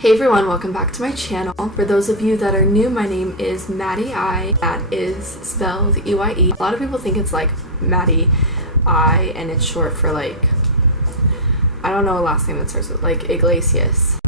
Hey everyone, welcome back to my channel. For those of you that are new, my name is Maddie I. That is spelled E-Y-E. A lot of people think it's like Maddie I and it's short for like, I don't know a last name that starts with like Iglesias.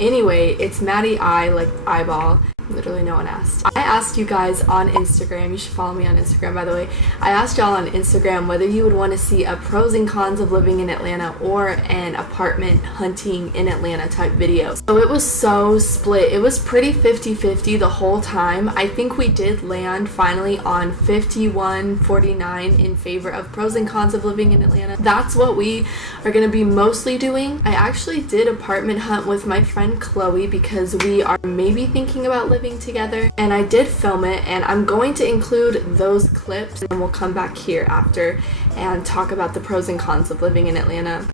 Anyway, it's Maddie I, like eyeball. Literally no one asked. I asked you guys on Instagram, you should follow me on Instagram by the way, I asked y'all on Instagram whether you would want to see a pros and cons of living in Atlanta or an apartment hunting in Atlanta type video. So it was so split. It was pretty 50-50 the whole time. I think we did land finally on 51-49 in favor of pros and cons of living in Atlanta. That's what we are going to be mostly doing. I actually did apartment hunt with my friend Chloe because we are maybe thinking about living together, and I did film it, and I'm going to include those clips, and we'll come back here after and talk about the pros and cons of living in Atlanta.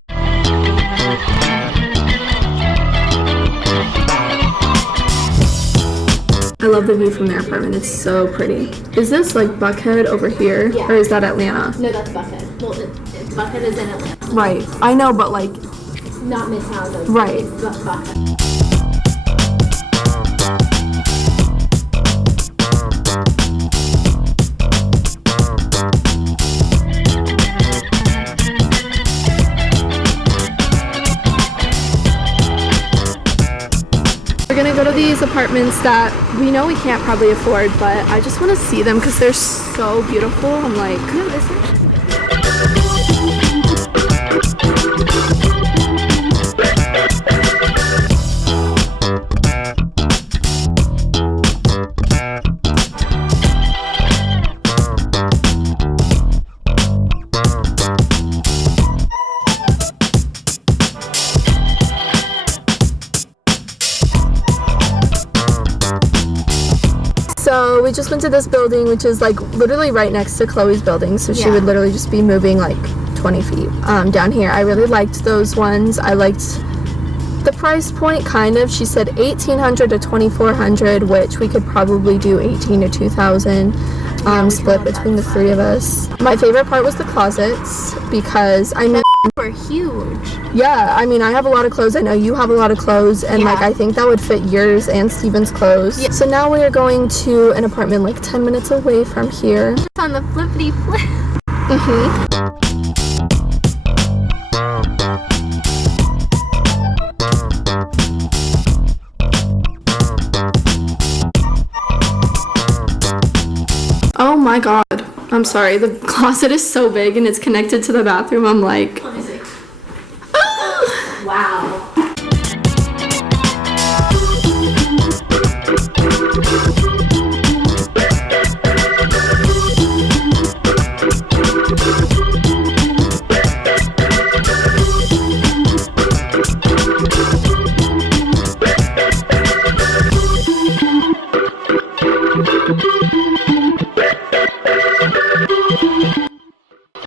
I love the view from their apartment. It's so pretty. Is this like Buckhead over here? Yeah. Or is that Atlanta? No, that's Buckhead. Well, Buckhead is in Atlanta. Right. I know, but like... Not Midtown. Right. It's Buckhead. We're gonna go to these apartments that we know we can't probably afford, but I just want to see them because they're so beautiful. I'm like, no, this is... So we just went to this building, which is like literally right next to Chloe's building, so she would literally just be moving like 20 feet down here. I really liked those ones. I liked the price point kind of. She said $1,800 to $2,400, which we could probably do $18,000 to $2,000 split between the three of us. My favorite part was the closets because I know We're huge. yeah, I mean, I have a lot of clothes. I know you have a lot of clothes, and like I think that would fit yours and Steven's clothes. Yeah. So now we are going to an apartment like 10 minutes away from here. It's on the flippity flip. Oh my god. I'm sorry, the closet is so big and it's connected to the bathroom. I'm like... Let me see. Wow.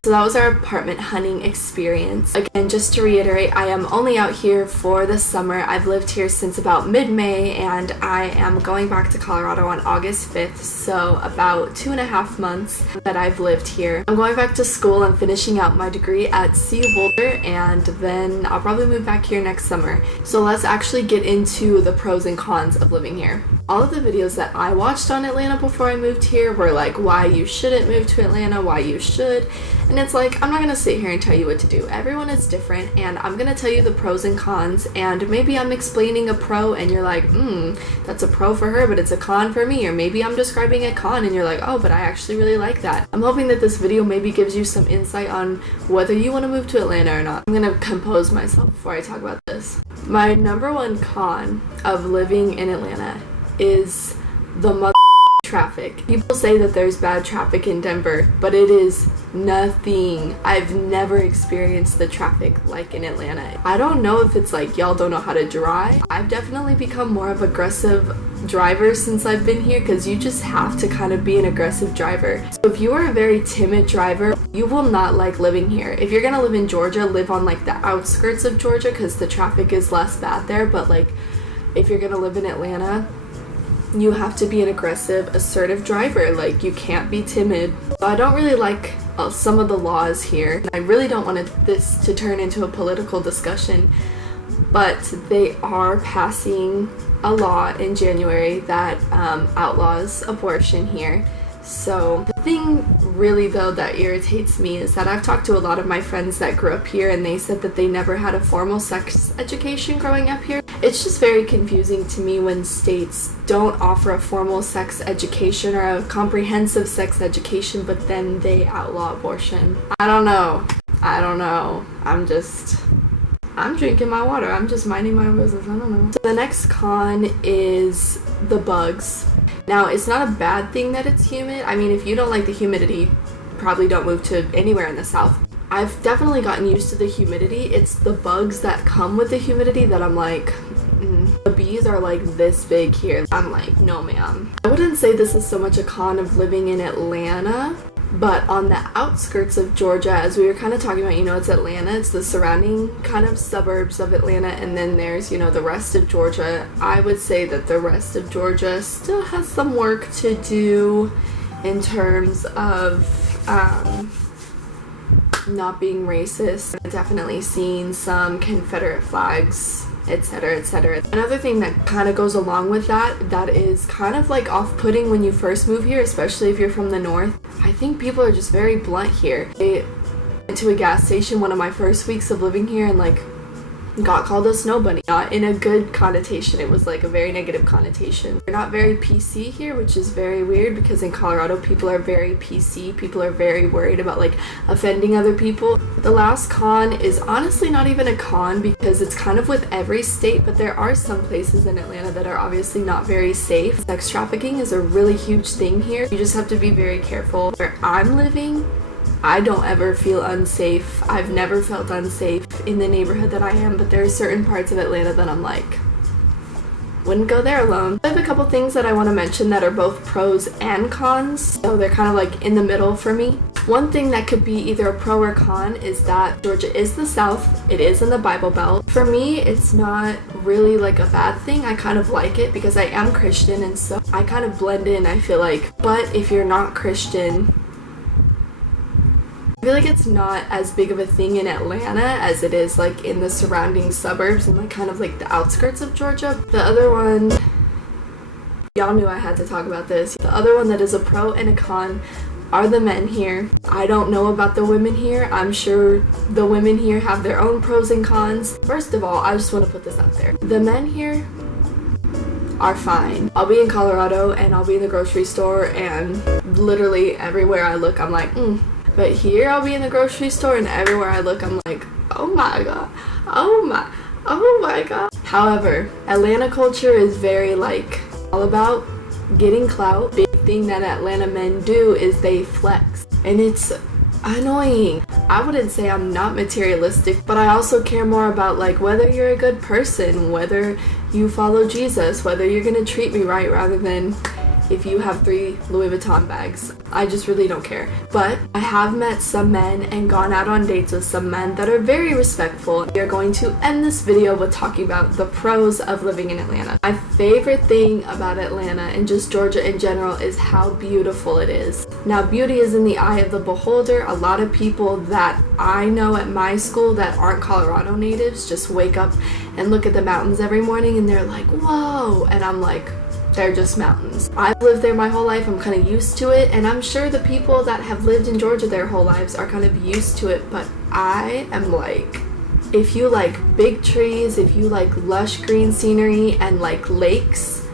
So that was our apartment hunting experience. Again, just to reiterate, I am only out here for the summer. I've lived here since about mid-May, and I am going back to Colorado on August 5th, so about 2.5 months that I've lived here. I'm going back to school and finishing out my degree at CU Boulder, and then I'll probably move back here next summer. So let's actually get into the pros and cons of living here. All of the videos that I watched on Atlanta before I moved here were like why you shouldn't move to Atlanta, why you should. And it's like, I'm not gonna sit here and tell you what to do. Everyone is different, and I'm gonna tell you the pros and cons, and maybe I'm explaining a pro and you're like, that's a pro for her, but it's a con for me. Or maybe I'm describing a con and you're like, oh, but I actually really like that. I'm hoping that this video maybe gives you some insight on whether you want to move to Atlanta or not. I'm gonna compose myself before I talk about this. My number one con of living in Atlanta is the traffic. People say that there's bad traffic in Denver, but it is nothing. I've never experienced the traffic like in Atlanta. I don't know if it's like y'all don't know how to drive. I've definitely become more of an aggressive driver since I've been here because you just have to kind of be an aggressive driver. So if you are a very timid driver, you will not like living here. If you're gonna live in Georgia, live on like the outskirts of Georgia because the traffic is less bad there, but like if you're gonna live in Atlanta, you have to be an aggressive, assertive driver. Like, you can't be timid. I don't really like some of the laws here. I really don't want this to turn into a political discussion, but they are passing a law in January that outlaws abortion here. So the thing really though that irritates me is that I've talked to a lot of my friends that grew up here, and they said that they never had a formal sex education growing up here. It's just very confusing to me when states don't offer a formal sex education or a comprehensive sex education, but then they outlaw abortion. I don't know. I'm drinking my water. I'm just minding my own business. I don't know. So the next con is the bugs. Now, it's not a bad thing that it's humid. I mean, if you don't like the humidity, probably don't move to anywhere in the South. I've definitely gotten used to the humidity. It's the bugs that come with the humidity that I'm like, The bees are like this big here. I'm like, no ma'am. I wouldn't say this is so much a con of living in Atlanta, but on the outskirts of Georgia, as we were kind of talking about, it's Atlanta, it's the surrounding kind of suburbs of Atlanta, and then there's, the rest of Georgia. I would say that the rest of Georgia still has some work to do in terms of not being racist. I've definitely seen some Confederate flags, etc., etc. Another thing that kind of goes along with that is kind of like off-putting when you first move here, especially if you're from the north. I think people are just very blunt here. I went to a gas station one of my first weeks of living here and got called a snow bunny. Not in a good connotation, it was like a very negative connotation. They're not very PC here, which is very weird because in Colorado people are very PC. People are very worried about offending other people. The last con is honestly not even a con because it's kind of with every state, but there are some places in Atlanta that are obviously not very safe. Sex trafficking is a really huge thing here. You just have to be very careful. Where I'm living, I don't ever feel unsafe. I've never felt unsafe in the neighborhood that I am, but there are certain parts of Atlanta that I'm like, wouldn't go there alone. I have a couple things that I want to mention that are both pros and cons, so they're kind of in the middle for me. One thing that could be either a pro or con is that Georgia is the South. It is in the Bible Belt. For me, it's not really a bad thing. I kind of like it because I am Christian, and so I kind of blend in, I feel like. But if you're not Christian, I feel like it's not as big of a thing in Atlanta as it is in the surrounding suburbs and the outskirts of Georgia. The other one, y'all knew I had to talk about this. The other one that is a pro and a con are the men here. I don't know about the women here. I'm sure the women here have their own pros and cons. First of all, I just want to put this out there. The men here are fine. I'll be in Colorado and I'll be in the grocery store and literally everywhere I look I'm like, But here I'll be in the grocery store and everywhere I look I'm like, oh my god, oh my god. However, Atlanta culture is very all about getting clout. Big thing that Atlanta men do is they flex, and it's annoying. I wouldn't say I'm not materialistic, but I also care more about whether you're a good person, whether you follow Jesus, whether you're gonna treat me right rather than if you have 3 Louis Vuitton bags. I just really don't care. But I have met some men and gone out on dates with some men that are very respectful. We are going to end this video with talking about the pros of living in Atlanta. My favorite thing about Atlanta and just Georgia in general is how beautiful it is. Now, beauty is in the eye of the beholder. A lot of people that I know at my school that aren't Colorado natives just wake up and look at the mountains every morning and they're like, whoa, and I'm like, they're just mountains. I've lived there my whole life. I'm kind of used to it, and I'm sure the people that have lived in Georgia their whole lives are kind of used to it, but I am if you like big trees, if you like lush green scenery and lakes,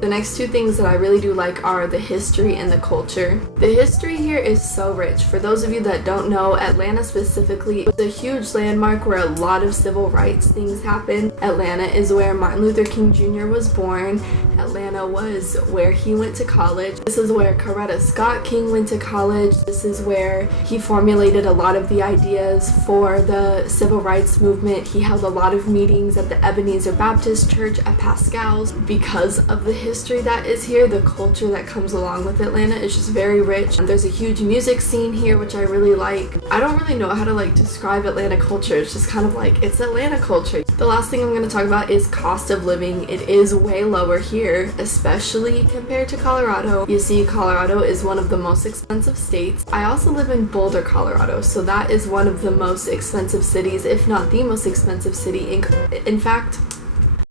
The next 2 things that I really do like are the history and the culture. The history here is so rich. For those of you that don't know, Atlanta specifically was a huge landmark where a lot of civil rights things happened. Atlanta is where Martin Luther King Jr. was born. Atlanta was where he went to college. This is where Coretta Scott King went to college. This is where he formulated a lot of the ideas for the civil rights movement. He held a lot of meetings at the Ebenezer Baptist Church at Pascal's because of the history that is here, the culture that comes along with Atlanta is just very rich. And there's a huge music scene here, which I really like. I don't really know how to like describe Atlanta culture. It's just kind of like, it's Atlanta culture. The last thing I'm going to talk about is cost of living. It is way lower here, especially compared to Colorado. You see, Colorado is one of the most expensive states. I also live in Boulder, Colorado, so that is one of the most expensive cities, if not the most expensive city in fact.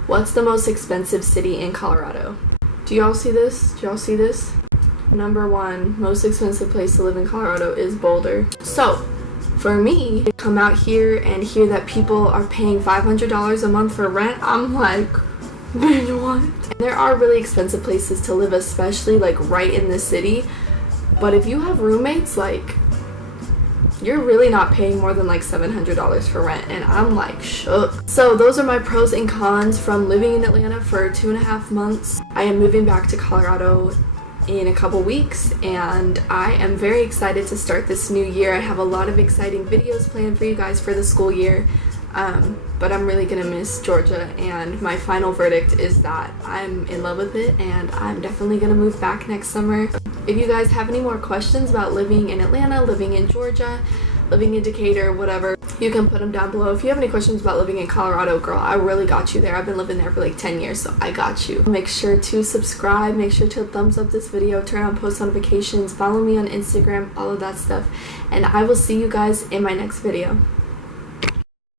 What's the most expensive city in Colorado? Do y'all see this? Do y'all see this? Number one most expensive place to live in Colorado is Boulder. So for me to come out here and hear that people are paying $500 a month for rent, I'm like, what? And there are really expensive places to live, especially like right in the city. But if you have roommates, like, you're really not paying more than like $700 for rent, and I'm like shook. So those are my pros and cons from living in Atlanta for 2.5 months. I am moving back to Colorado in a couple weeks, and I am very excited to start this new year. I have a lot of exciting videos planned for you guys for the school year, but I'm really gonna miss Georgia, and my final verdict is that I'm in love with it and I'm definitely gonna move back next summer. If you guys have any more questions about living in Atlanta, living in Georgia, living in Decatur, whatever, you can put them down below. If you have any questions about living in Colorado, girl, I really got you there. I've been living there for like 10 years, so I got you. Make sure to subscribe, make sure to thumbs up this video, turn on post notifications, follow me on Instagram, all of that stuff, and I will see you guys in my next video.